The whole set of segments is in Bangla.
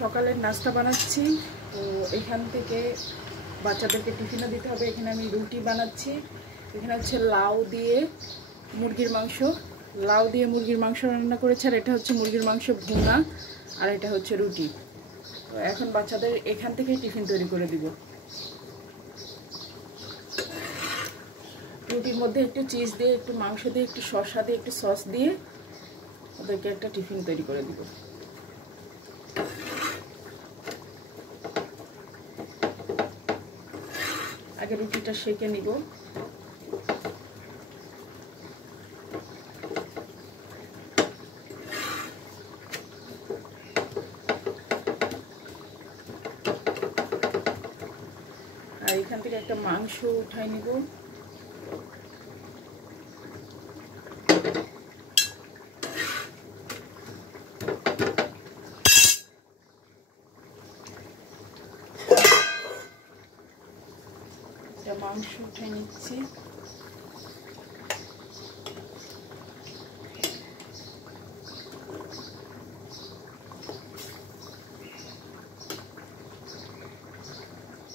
সকালের নাস্তা বানাচ্ছি। তো এখান থেকে বাচ্চাদেরকে টিফিনও দিতে হবে। এখানে আমি রুটি বানাচ্ছি। এখানে হচ্ছে লাউ দিয়ে মুরগির মাংস রান্না করেছে, আর এটা হচ্ছে মুরগির মাংস ভুনা, আর এটা হচ্ছে রুটি। তো এখন বাচ্চাদের এখান থেকেই টিফিন তৈরি করে দিব। রুটির মধ্যে একটু চিজ দিয়ে, একটু মাংস দিয়ে, একটু শসা দিয়ে, একটু সস দিয়ে ওদেরকে একটা টিফিন তৈরি করে দিব। আগে রুটিটা সেঁকে নিব। আর এখান থেকে একটা মাংস উঠাই নিব। মাংস উঠে নিচ্ছি।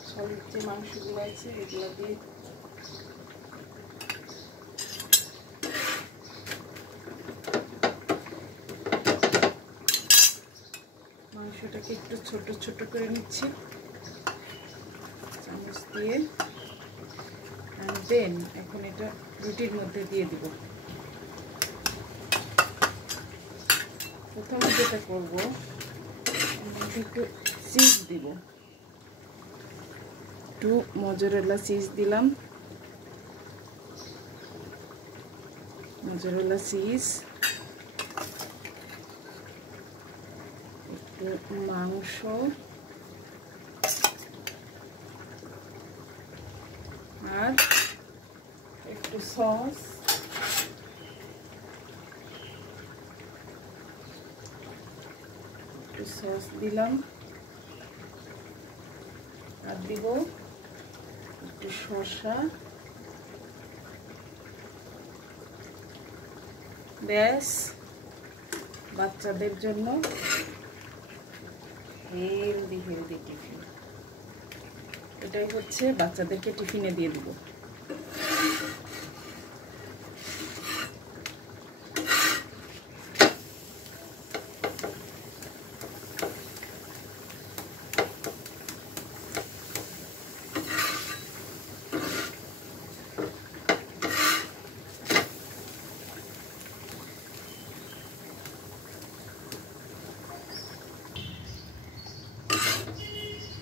সব যে মাংসগুলো আছে এগুলো দিয়ে মাংসটাকে একটু ছোট ছোট করে নিচ্ছি চামচ দিয়ে। দেন এখন এটা রুটির মধ্যে দিয়ে দিব। প্রথমে যেটা করব, একটু চিজ দিব। একটু মজরেলা চিজ দিলাম, মজরেলা চিজ, একটু মাংস, আর একটু সস, একটু সস দিলাম, আর দিব একটু শসা। ব্যাস, বাচ্চাদের জন্য হেলদি টিফিন। এটাই হচ্ছে বাচ্চাদেরকে টিফিনে দিয়ে দিব।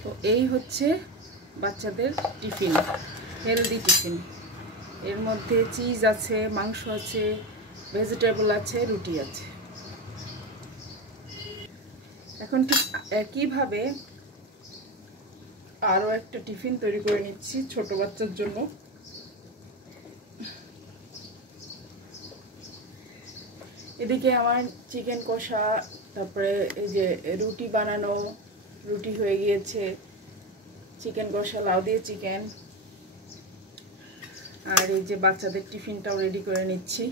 তো এই হচ্ছে বাচ্চাদের টিফিন, হেলদি টিফিন। এর মধ্যে চিজ আছে, মাংস আছে, ভেজিটেবল আছে, রুটি আছে। এখন ঠিক একইভাবে আরও একটা টিফিন তৈরি করে নিচ্ছি ছোট বাচ্চার জন্য। এদিকে আমার চিকেন কষা, তারপরে এই যে রুটি বানানো, রুটি হয়ে গিয়েছে, চিকেন কষা, লাউ দিয়ে চিকেন, আর এই যে বাচ্চাদের টিফিনটাও রেডি করে নিচ্ছি।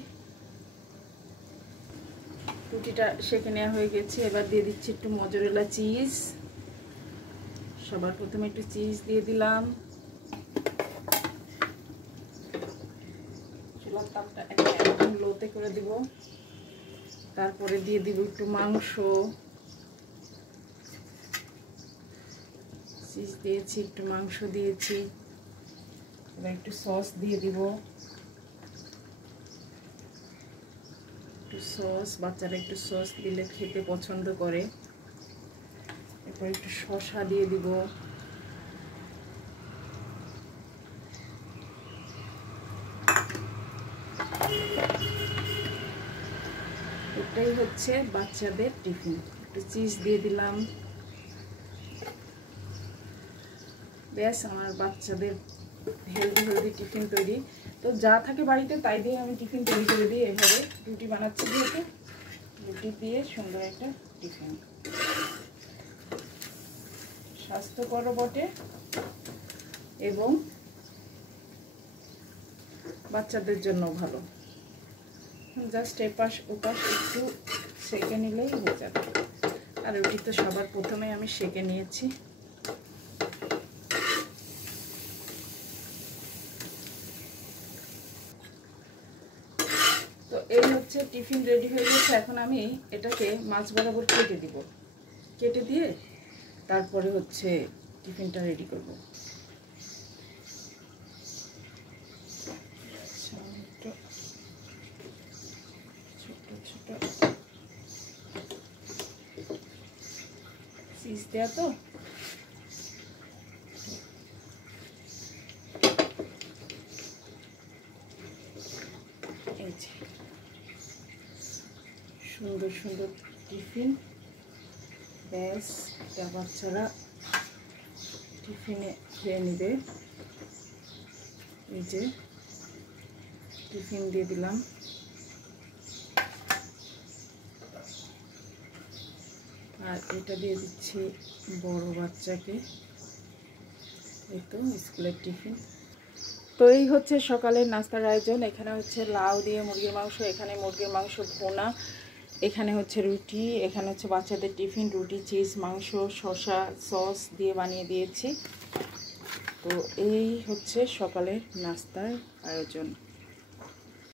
রুটিটা সেঁকে নেওয়া হয়ে গেছে। এবার দিয়ে দিচ্ছি একটু মজরেলা চিজ। সবার প্রথমে একটু চিজ দিয়ে দিলাম। চুলার তাপটা একদম লোতে করে দিব। তারপরে দিয়ে দিব একটু মাংস, চিজ দিয়েছি, একটু মাংস দিয়েছি। এবার একটু সস দিয়ে দিব, একটু সস, বাচ্চারা একটু সস দিলে খেতে পছন্দ করে। এরপর একটু শসা দিয়ে দিব। এটাই হচ্ছে বাচ্চাদের টিফিন। একটু চিজ দিয়ে দিলাম। ব্যাস, আমার বাচ্চাদের হেলদি টিফিন তৈরি। তো যা থাকে বাড়িতে তাই দিয়ে আমি টিফিন তৈরি করে দিই। এভাবে রুটি বানাচ্ছি যেহেতু, রুটি দিয়ে সুন্দর একটা টিফিন, স্বাস্থ্যকর বটে এবং বাচ্চাদের জন্য ভালো। জাস্ট এপাশ ওপাশ একটু সেঁকে নিলেই হয়ে যাবে। আর রুটি তো সবার প্রথমে আমি সেঁকে নিয়েছি। তো এই হচ্ছে টিফিন রেডি হয়ে গেছে। এখন আমি এটাকে মাছ বরাবর কেটে দিব, কেটে দিয়ে তারপরে হচ্ছে টিফিনটা রেডি করব। ছোট ছোট চিজ দেয়া তো, এই যে সুন্দর সুন্দর টিফিন। ব্যাস, বাচ্চারা টিফিনে খেয়ে নেবে। এই যে টিফিন দিয়ে দিলাম। আর এটা দিয়ে দিচ্ছি বড় বাচ্চাকে, এই তো স্কুলের টিফিন। তো এই হচ্ছে সকালের নাস্তার আয়োজন। এখানে হচ্ছে লাউ দিয়ে মুরগির মাংস, এখানে মুরগির মাংস ভুনা, এখানে হচ্ছে রুটি, এখানে হচ্ছে বাচ্চাদের টিফিন, রুটি, চিজ, মাংস, শসা, সস দিয়ে বানিয়ে দিয়েছি। তো এই হচ্ছে সকালের নাস্তার আয়োজন।